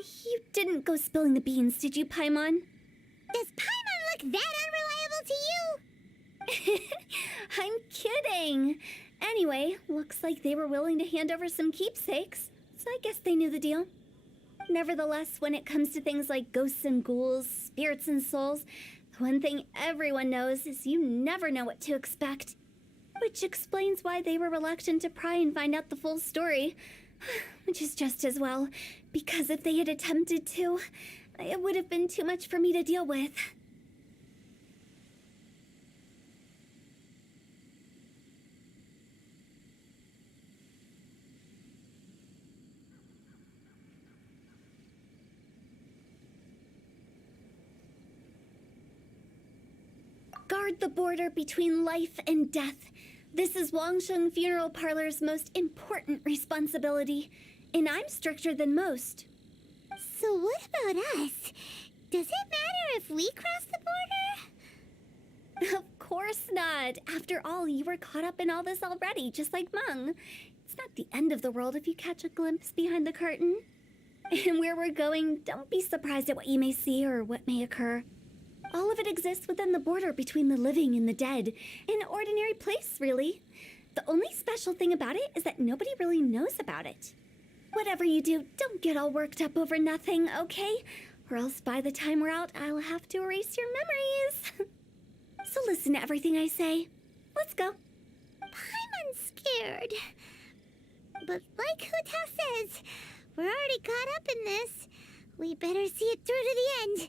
You didn't go spilling the beans, did you, Paimon? Does Paimon look that unreliable to you? I'm kidding. Anyway, looks like they were willing to hand over some keepsakes, so I guess they knew the deal. Nevertheless, when it comes to things like ghosts and ghouls, spirits and souls, the one thing everyone knows is you never know what to expect. Which explains why they were reluctant to pry and find out the full story. Which is just as well, because if they had attempted to, it would have been too much for me to deal with. Guard the border between life and death. This is Wangsheng Funeral Parlor's most important responsibility, and I'm stricter than most. So what about us? Does it matter if we cross the border? Of course not. After all, you were caught up in all this already, just like Meng. It's not the end of the world if you catch a glimpse behind the curtain. And where we're going, don't be surprised at what you may see or what may occur. All of it exists within the border between the living and the dead. An ordinary place, really. The only special thing about it is that nobody really knows about it. Whatever you do, don't get all worked up over nothing, okay? Or else by the time we're out, I'll have to erase your memories. So listen to everything I say. Let's go. Paimon's scared. But like Huta says, we're already caught up in this. We better see it through to the end.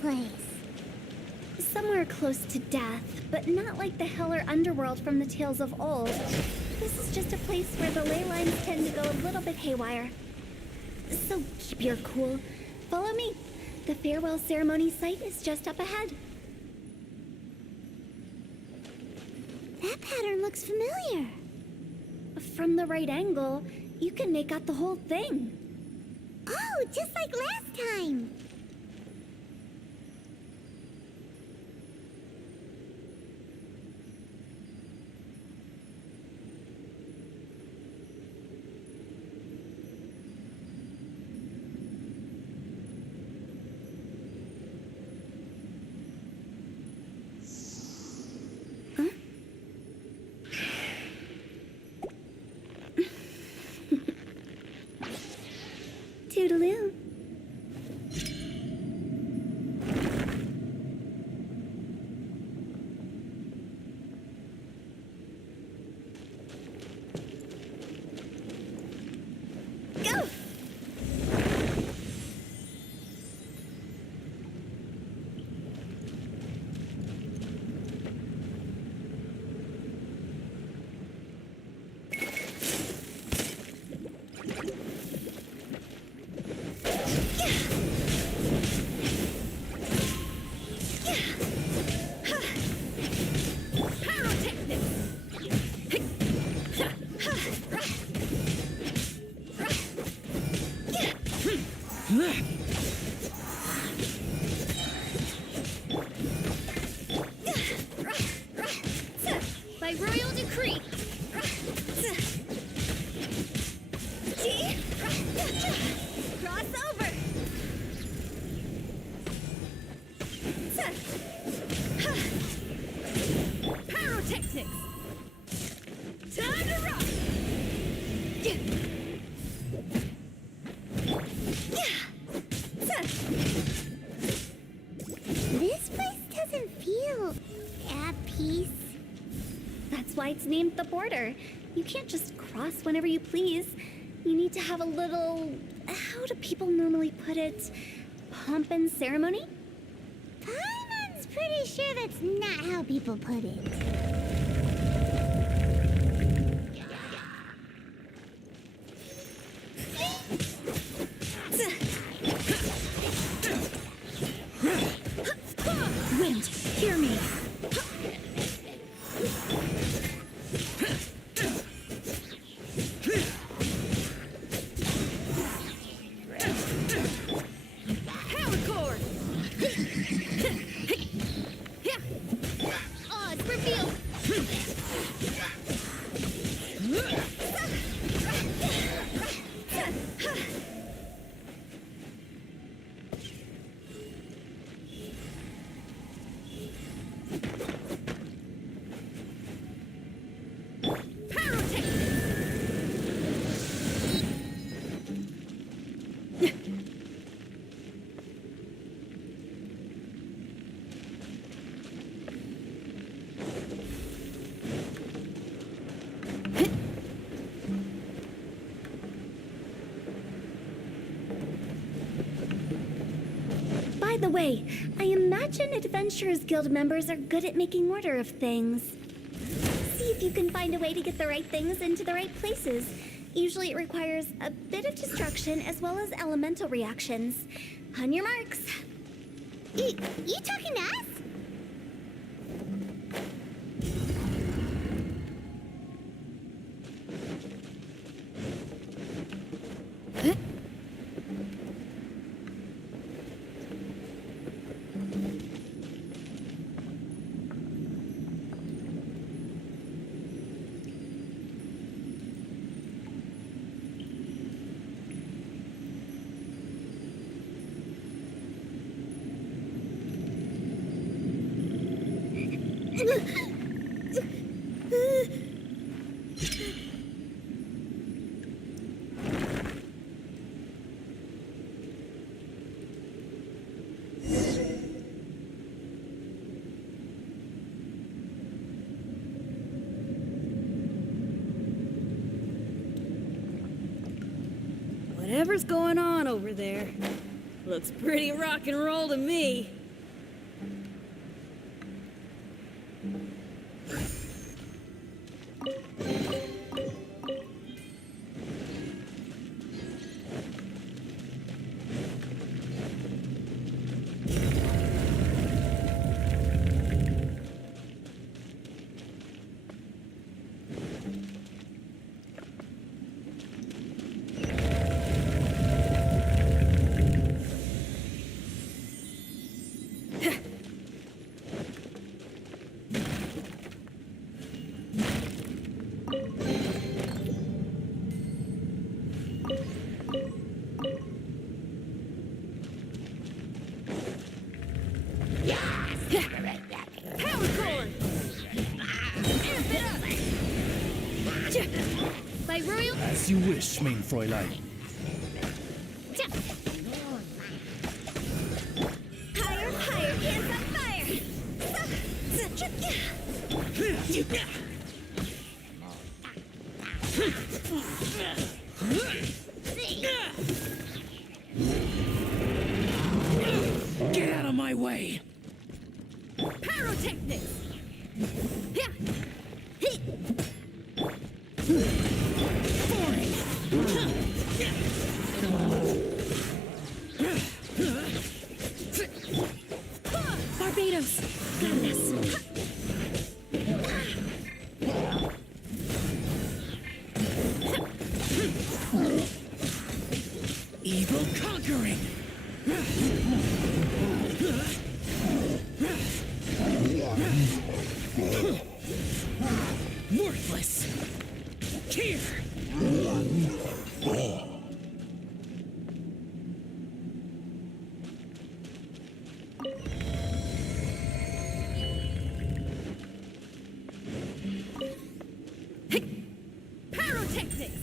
place? Somewhere close to death, but not like the hell or underworld from the tales of old. This is just a place where the ley lines tend to go a little bit haywire. So keep your cool. Follow me. The farewell ceremony site is just up ahead. That pattern looks familiar. From the right angle, you can make out the whole thing. Oh, just like last time. Toodaloo. Go! By royal decree. Cross over. Pyrotechnics. Time to rock. This place doesn't feel at peace. That's why it's named the border. You can't just cross whenever you please. You need to have a little, how do people normally put it, pomp and ceremony? Paimon's pretty sure that's not how people put it. Wind, hear me. Power cord. Odds revealed. By the way, I imagine Adventurers Guild members are good at making order of things. See if you can find a way to get the right things into the right places. Usually it requires a bit of destruction as well as elemental reactions. On your marks. You talking to us? Whatever's going on over there, looks pretty rock and roll to me. By royal. As you wish, mein Fräulein. Higher, higher, hands on fire. Get out of my way! Pyrotechnics. Barbados. Goodness. Evil conquering! Worthless! Here! Pyrotechnics.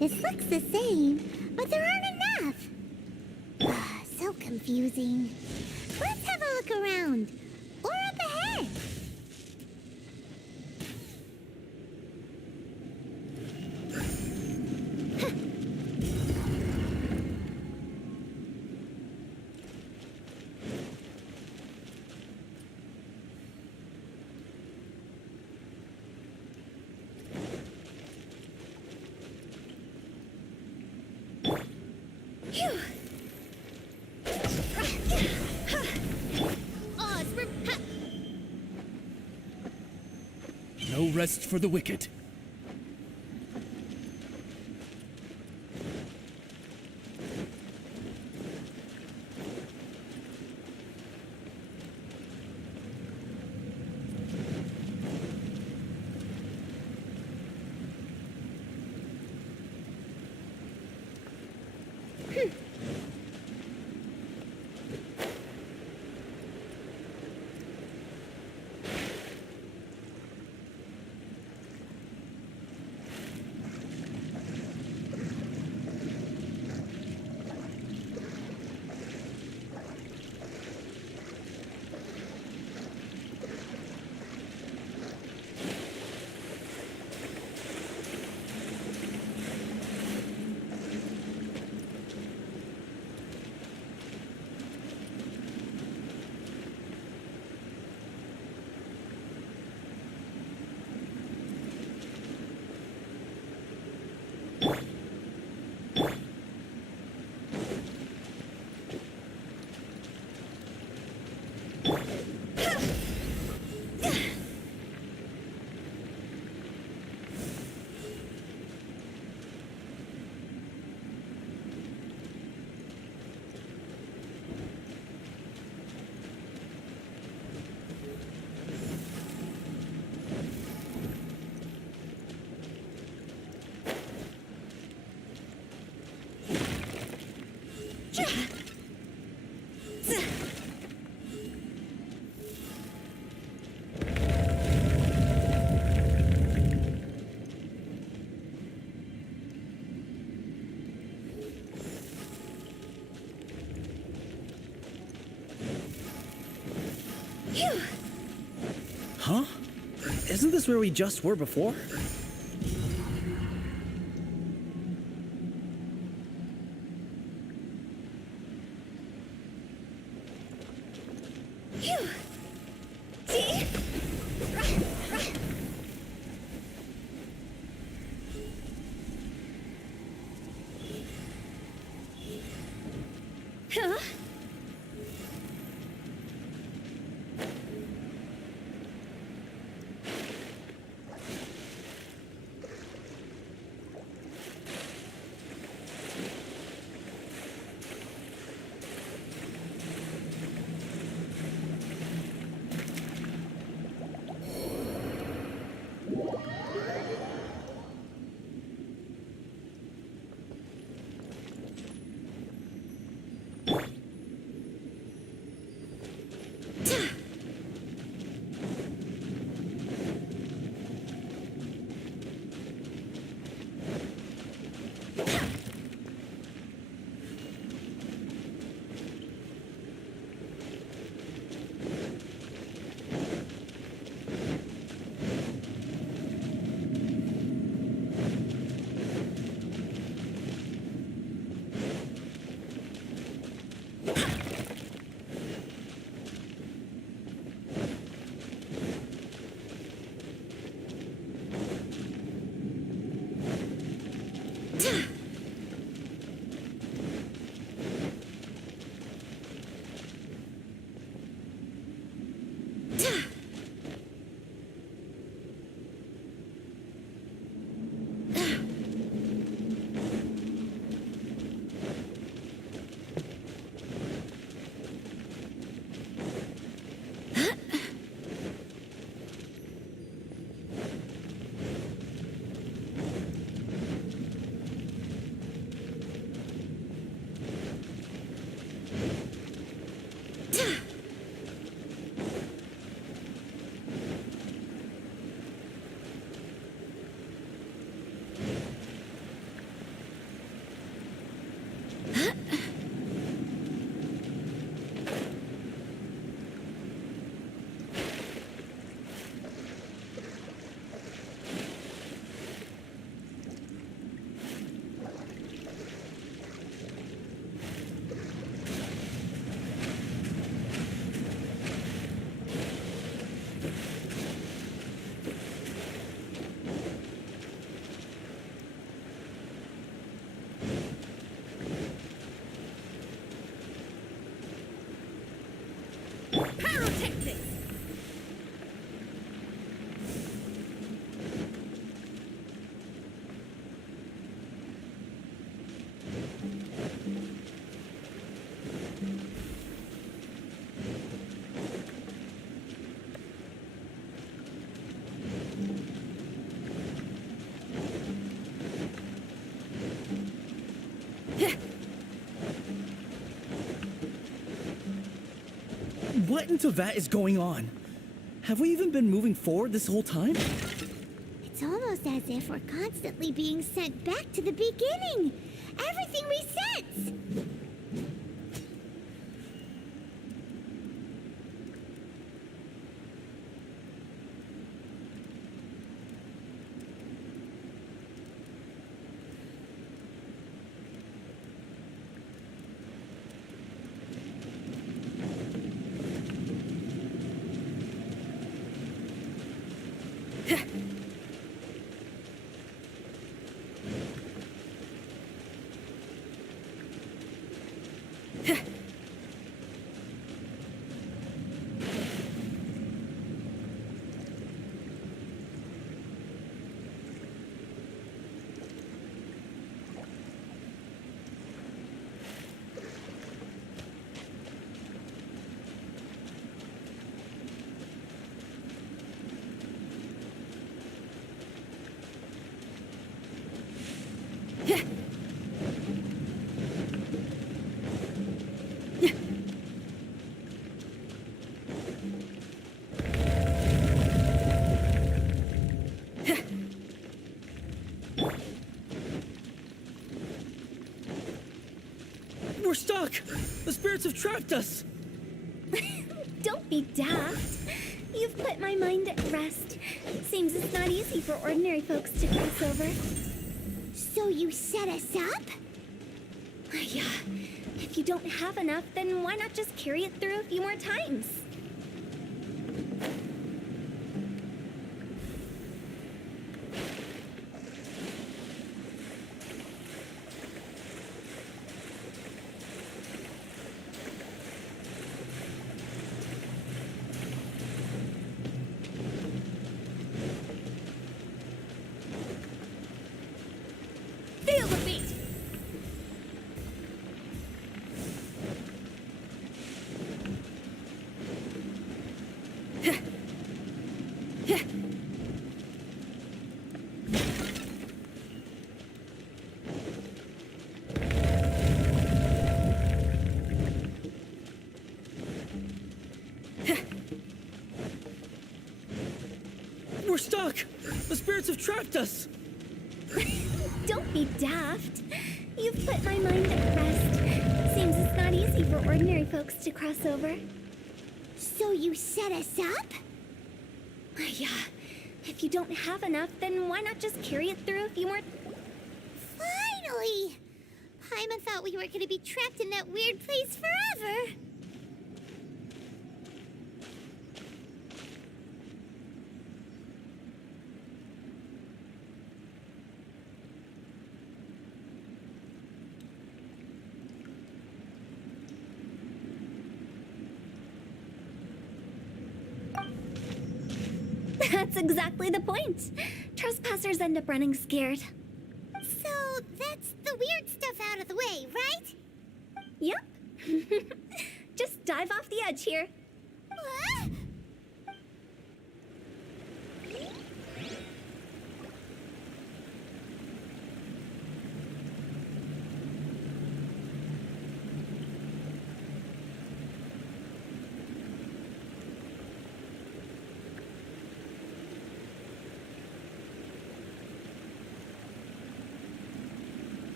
This looks the same, but there aren't enough. So confusing. Let's have a look around. Or up ahead. No rest for the wicked. Phew. Huh? Isn't this where we just were before? Phew. See? Huh? Pyrotechnics! What into that is going on? Have we even been moving forward this whole time? It's almost as if we're constantly being sent back to the beginning. Everything resets. We're stuck! The spirits have trapped us! Don't be daft. You've put my mind at rest. Seems it's not easy for ordinary folks to cross over. So you set us up? Yeah. If you don't have enough, then why not just carry it through a few more times? Feel the beat! We're stuck! The spirits have trapped us! Don't be daft. You've put my mind at rest. Seems it's not easy for ordinary folks to cross over. So you set us up? Yeah. If you don't have enough, then why not just carry it through a few more... Finally! Paimon thought we were gonna be trapped in that weird place forever. That's exactly the point. Trespassers end up running scared. So that's the weird stuff out of the way, right? Yep. Just dive off the edge here. What?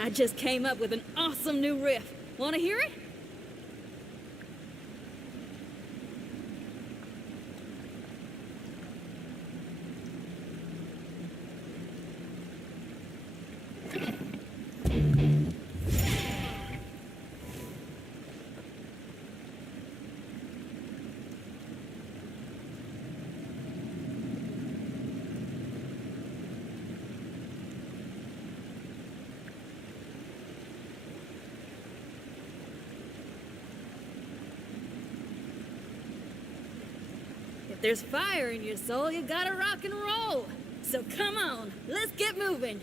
I just came up with an awesome new riff. Want to hear it? If there's fire in your soul, you gotta rock and roll. So come on, let's get moving.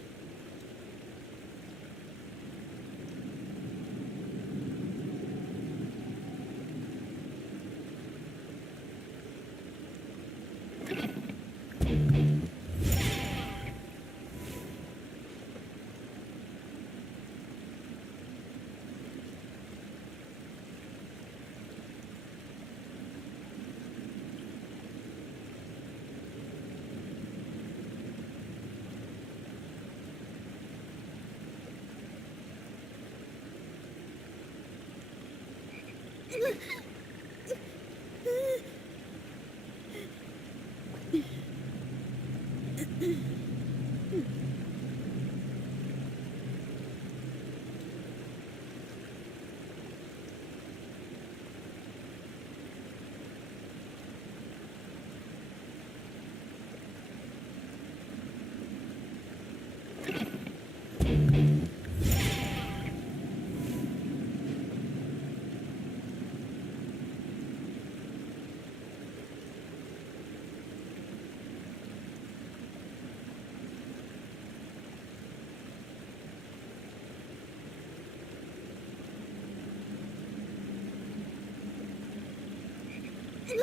If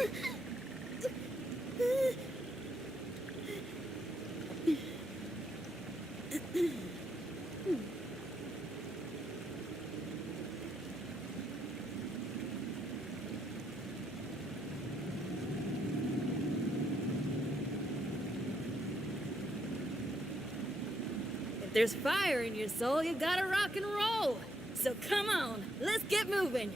there's fire in your soul, you gotta rock and roll. So come on, let's get moving.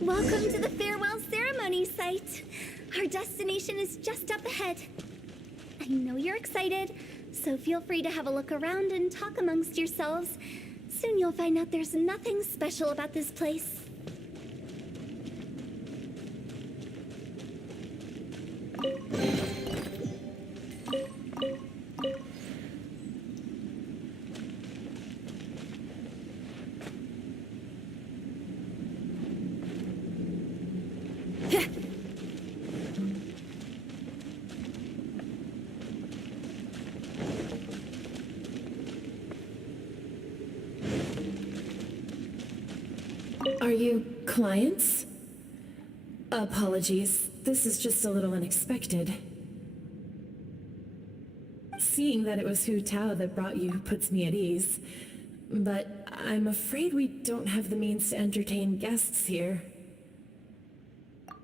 Welcome to the farewell ceremony site. Our destination is just up ahead. I know you're excited, so feel free to have a look around and talk amongst yourselves. Soon you'll find out there's nothing special about this place. Are you clients? Apologies, this is just a little unexpected. Seeing that it was Hu Tao that brought you puts me at ease, but I'm afraid we don't have the means to entertain guests here.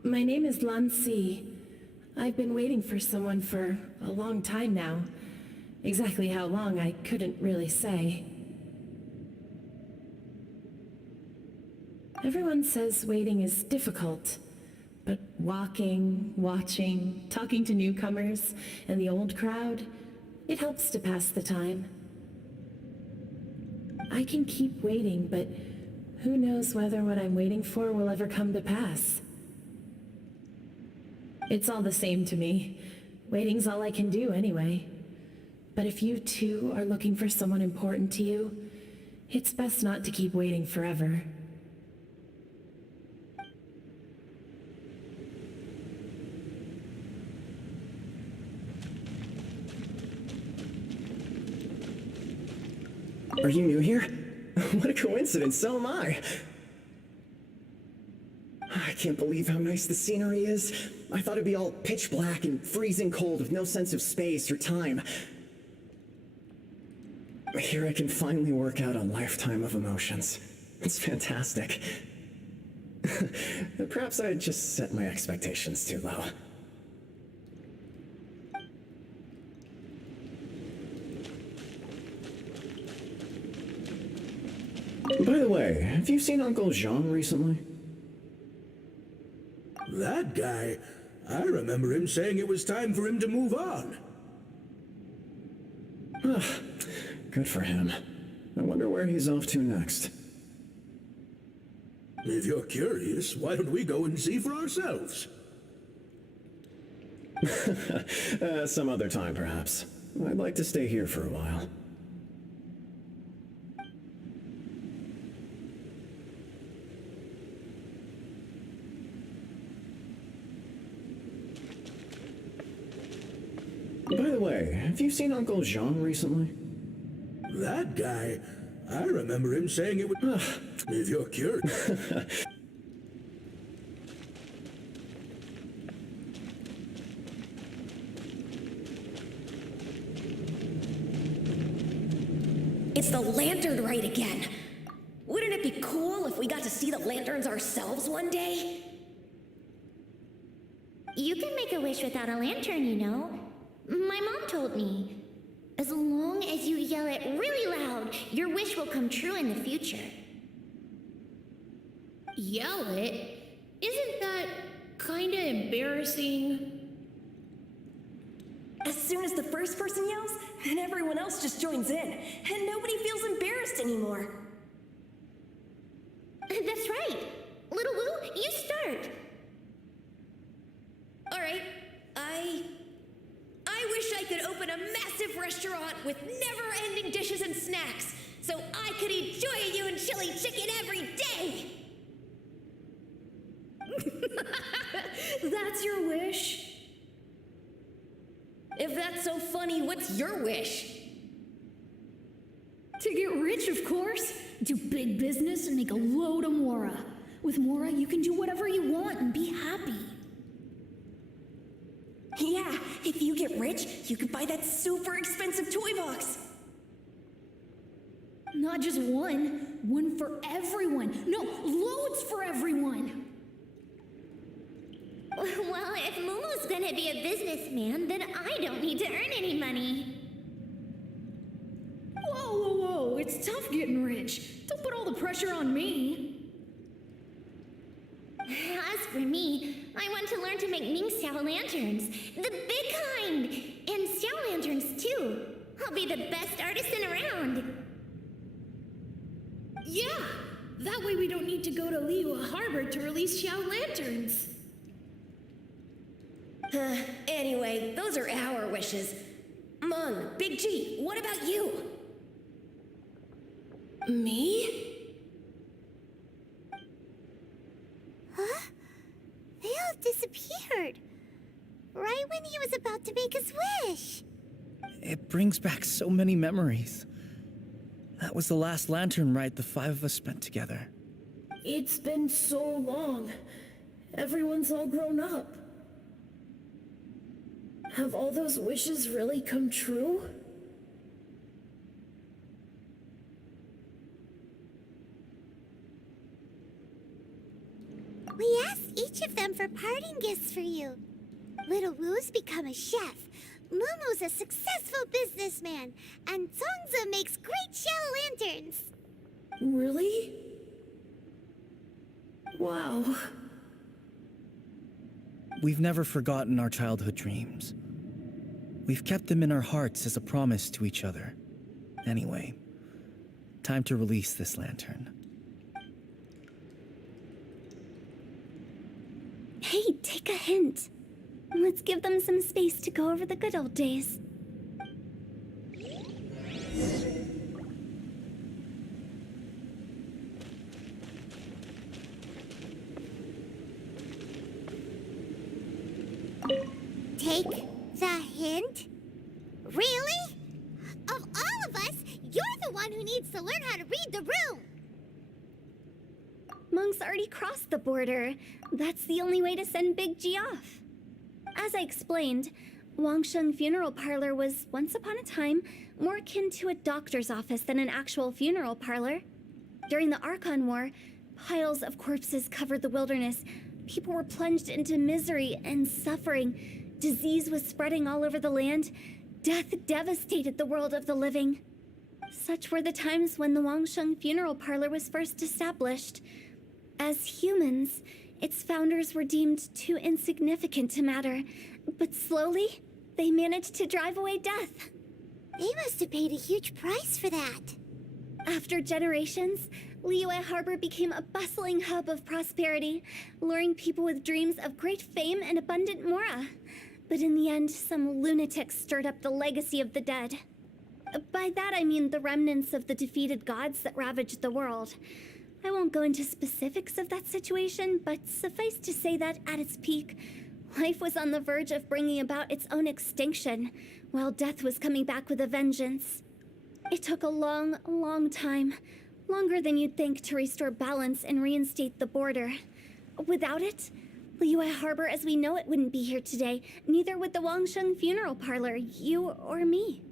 My name is Lan Si. I've been waiting for someone for a long time now. Exactly how long, I couldn't really say. Everyone says waiting is difficult, but walking, watching, talking to newcomers and the old crowd, it helps to pass the time. I can keep waiting, but who knows whether what I'm waiting for will ever come to pass. It's all the same to me. Waiting's all I can do anyway. But if you too are looking for someone important to you, it's best not to keep waiting forever. Are you new here? What a coincidence, so am I. I can't believe how nice the scenery is. I thought it'd be all pitch black and freezing cold with no sense of space or time. Here I can finally work out a lifetime of emotions. It's fantastic. Perhaps I just set my expectations too low. By the way, have you seen Uncle Jean recently? That guy, I remember him saying it was time for him to move on. Good for him. I wonder where he's off to next. If you're curious, why don't we go and see for ourselves? Some other time, perhaps. I'd like to stay here for a while. By the the way, have you seen Uncle Jean recently? That guy, I remember him saying it was... if you're curious. It's the lantern rite again. Wouldn't it be cool if we got to see the lanterns ourselves one day? You can make a wish without a lantern, you know. My mom told me. As long as you yell it really loud, your wish will come true in the future. Yell it? Isn't that kinda embarrassing? As soon as the first person yells, then everyone else just joins in, and nobody feels embarrassed anymore. That's right. Little Wu, you start. All right, I wish I could open a massive restaurant with never-ending dishes and snacks, so I could enjoy you and chili chicken every day. That's your wish? If that's so funny, what's your wish? To get rich, of course. Do big business and make a load of Mora. With Mora, you can do whatever you want and be happy. Yeah, if you get rich, you could buy that super expensive toy box. Not just one. One for everyone. No, loads for everyone. Well, if Momo's gonna be a businessman, then I don't need to earn any money. Whoa, whoa, whoa. It's tough getting rich. Don't put all the pressure on me. As for me, I want to learn to make Ming Xiao lanterns. The big kind! And Xiao lanterns, too. I'll be the best artisan around. Yeah! That way we don't need to go to Liyue Harbor to release Xiao lanterns. Anyway, those are our wishes. Mung, Big G, what about you? Me? Huh? They all disappeared. Right when he was about to make his wish. It brings back so many memories. That was the last lantern ride the five of us spent together. It's been so long. Everyone's all grown up. Have all those wishes really come true? We asked each of them for parting gifts for you. Little Wu's become a chef. Mumu's a successful businessman. And Zongzi makes great shell lanterns. Really? Wow. We've never forgotten our childhood dreams. We've kept them in our hearts as a promise to each other. Anyway, time to release this lantern. Hey, take a hint. Let's give them some space to go over the good old days. Take the hint? Really? Of all of us, you're the one who needs to learn how to read the room. Monk's already crossed the border. That's the only way to send Big G off. As I explained, Wangsheng Funeral Parlor was, once upon a time, more akin to a doctor's office than an actual funeral parlor. During the Archon War, piles of corpses covered the wilderness. People were plunged into misery and suffering. Disease was spreading all over the land. Death devastated the world of the living. Such were the times when the Wangsheng Funeral Parlor was first established. As humans, its founders were deemed too insignificant to matter, but slowly, they managed to drive away death. They must have paid a huge price for that. After generations, Liyue Harbor became a bustling hub of prosperity, luring people with dreams of great fame and abundant mora. But in the end, some lunatics stirred up the legacy of the dead. By that I mean the remnants of the defeated gods that ravaged the world. I won't go into specifics of that situation, but suffice to say that at its peak, life was on the verge of bringing about its own extinction, while death was coming back with a vengeance. It took a long, long time, longer than you'd think, to restore balance and reinstate the border. Without it, Liyue Harbor as we know it wouldn't be here today, neither would the Wangsheng Funeral Parlor, you or me.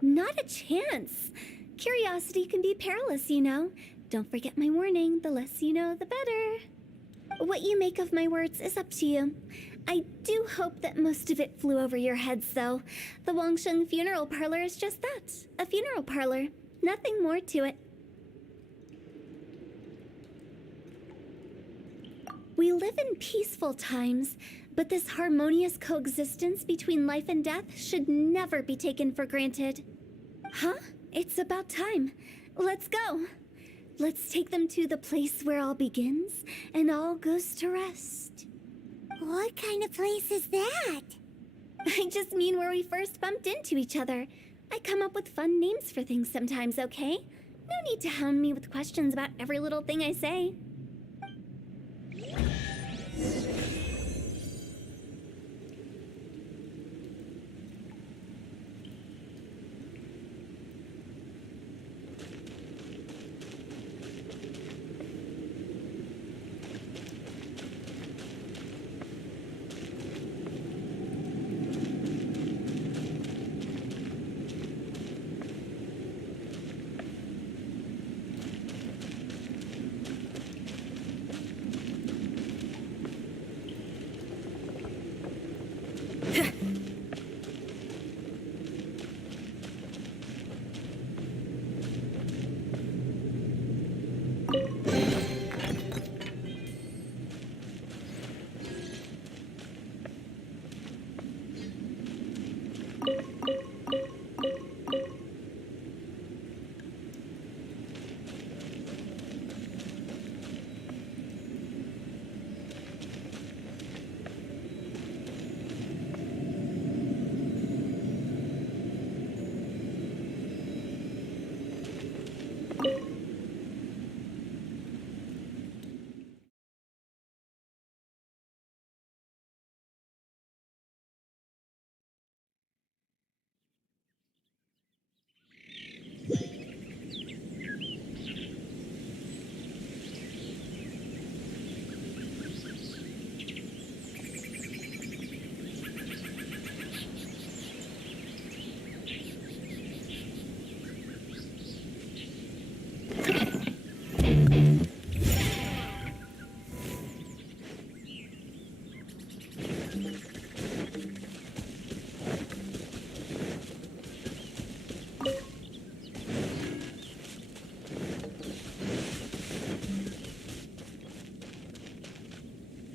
Not a chance. Curiosity can be perilous, you know. Don't forget my warning, the less you know, the better. What you make of my words is up to you. I do hope that most of it flew over your heads, though. The Wangsheng Funeral Parlor is just that, a funeral parlor. Nothing more to it. We live in peaceful times, but this harmonious coexistence between life and death should never be taken for granted. Huh? It's about time. Let's go. Let's take them to the place where all begins and all goes to rest. What kind of place is that? I just mean where we first bumped into each other. I come up with fun names for things sometimes, okay? No need to hound me with questions about every little thing I say.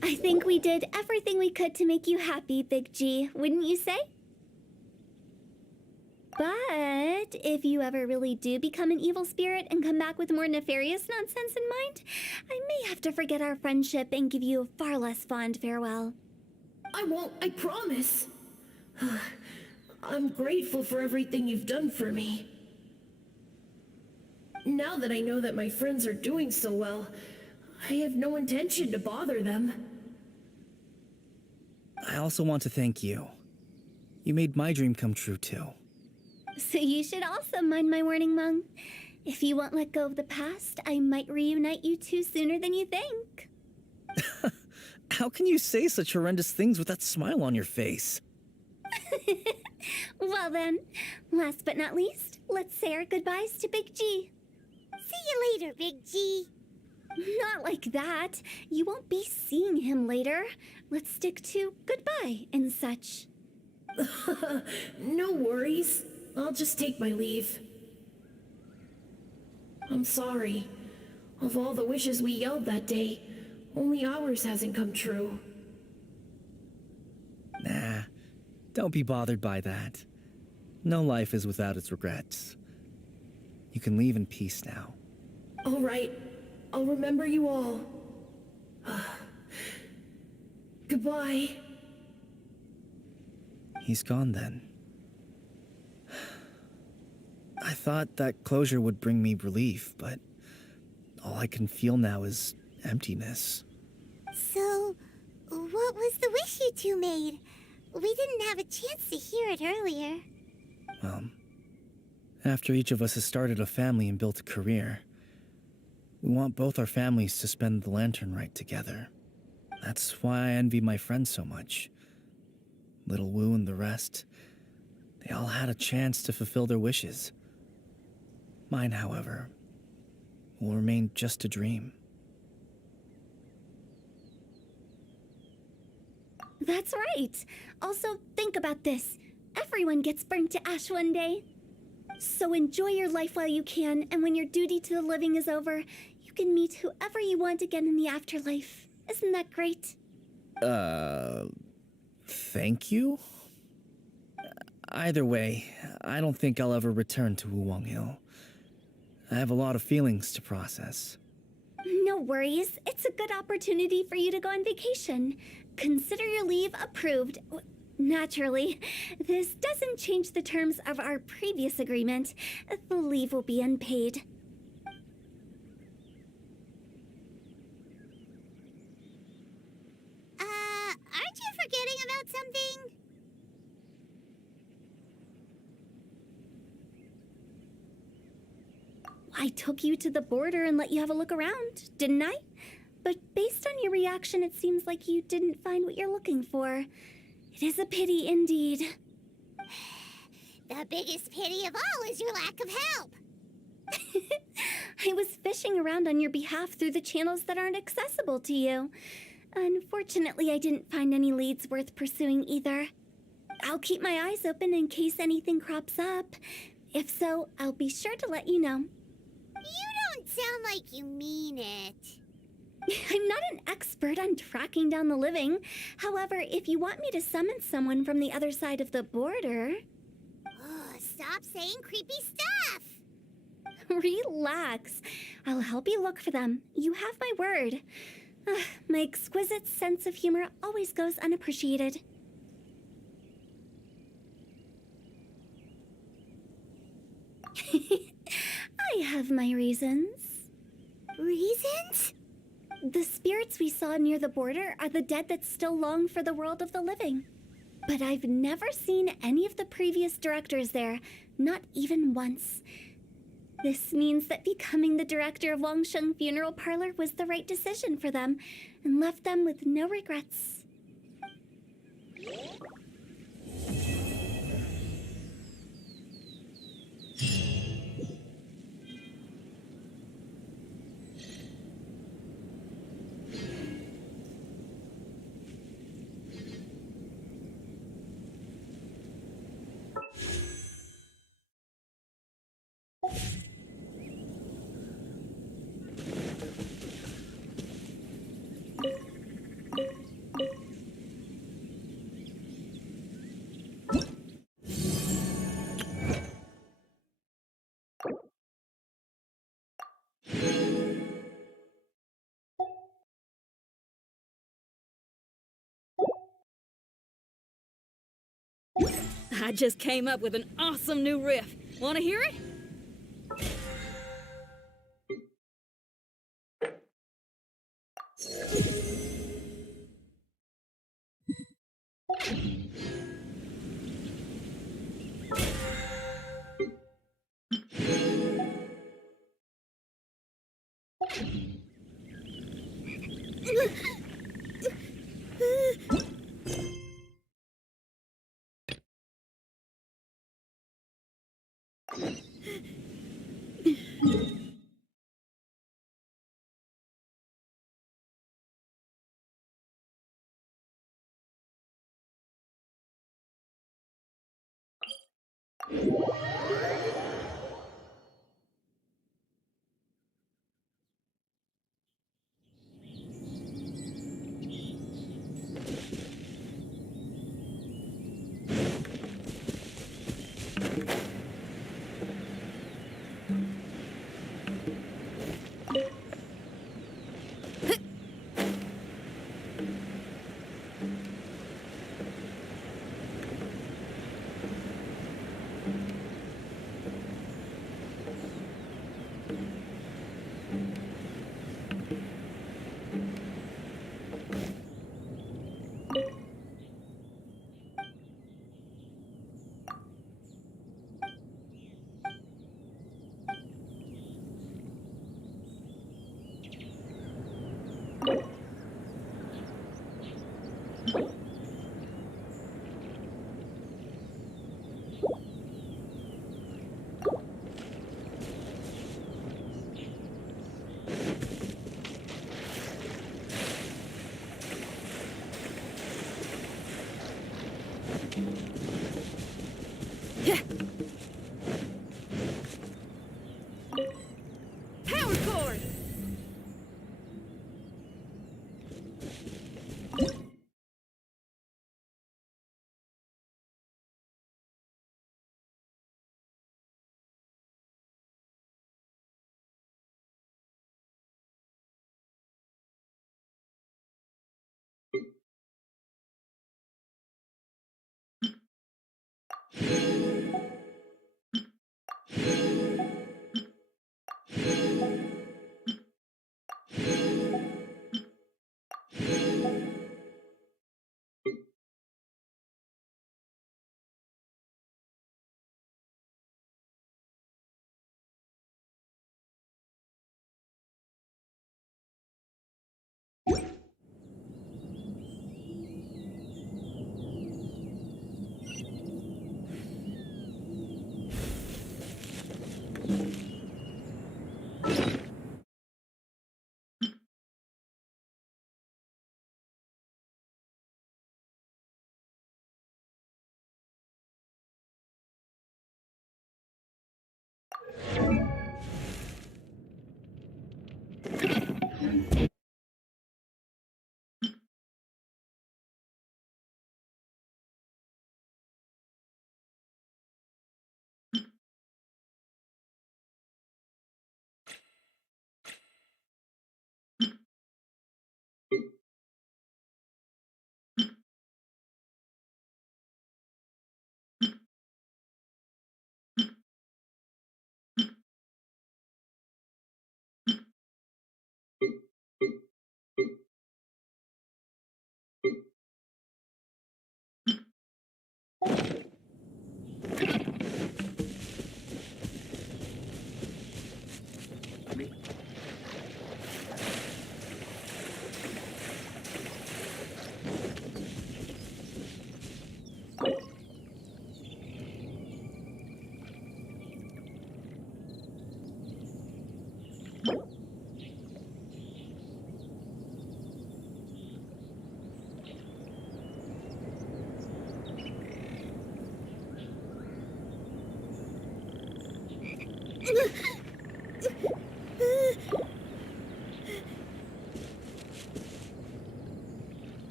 I think we did everything we could to make you happy, Big G, wouldn't you say? But if you ever really do become an evil spirit and come back with more nefarious nonsense in mind, I may have to forget our friendship and give you a far less fond farewell. I won't, I promise. I'm grateful for everything you've done for me. Now that I know that my friends are doing so well, I have no intention to bother them. I also want to thank you. You made my dream come true, too. So you should also mind my warning, Mung. If you won't let go of the past, I might reunite you two sooner than you think. How can you say such horrendous things with that smile on your face? Well then, last but not least, let's say our goodbyes to Big G. See you later, Big G. Not like that. You won't be seeing him later. Let's stick to goodbye and such. No worries. I'll just take my leave. I'm sorry. Of all the wishes we yelled that day, only ours hasn't come true. Nah, don't be bothered by that. No life is without its regrets. You can leave in peace now. All right. I'll remember you all. Goodbye. He's gone then. I thought that closure would bring me relief, but all I can feel now is emptiness. So, what was the wish you two made? We didn't have a chance to hear it earlier. After each of us has started a family and built a career, we want both our families to spend the lantern rite together. That's why I envy my friends so much. Little Wu and the rest, they all had a chance to fulfill their wishes. Mine, however, will remain just a dream. That's right. Also, think about this. Everyone gets burnt to ash one day. So enjoy your life while you can, and when your duty to the living is over, you can meet whoever you want again in the afterlife. Isn't that great? Thank you? Either way, I don't think I'll ever return to Wuwang Hill. I have a lot of feelings to process. No worries. It's a good opportunity for you to go on vacation. Consider your leave approved. Naturally, this doesn't change the terms of our previous agreement. The leave will be unpaid. Aren't you forgetting about something? I took you to the border and let you have a look around, didn't I? But based on your reaction, it seems like you didn't find what you're looking for. It is a pity indeed. The biggest pity of all is your lack of help. I was fishing around on your behalf through the channels that aren't accessible to you. Unfortunately, I didn't find any leads worth pursuing either. I'll keep my eyes open in case anything crops up. If so, I'll be sure to let you know. You don't sound like you mean it. I'm not an expert on tracking down the living. However, if you want me to summon someone from the other side of the border... Oh, stop saying creepy stuff! Relax. I'll help you look for them. You have my word. My exquisite sense of humor always goes unappreciated. I have my reasons. Reasons? The spirits we saw near the border are the dead that still long for the world of the living. But I've never seen any of the previous directors there, not even once. This means that becoming the director of Wangsheng Funeral Parlor was the right decision for them, and left them with no regrets. I just came up with an awesome new riff. Want to hear it? Power cord!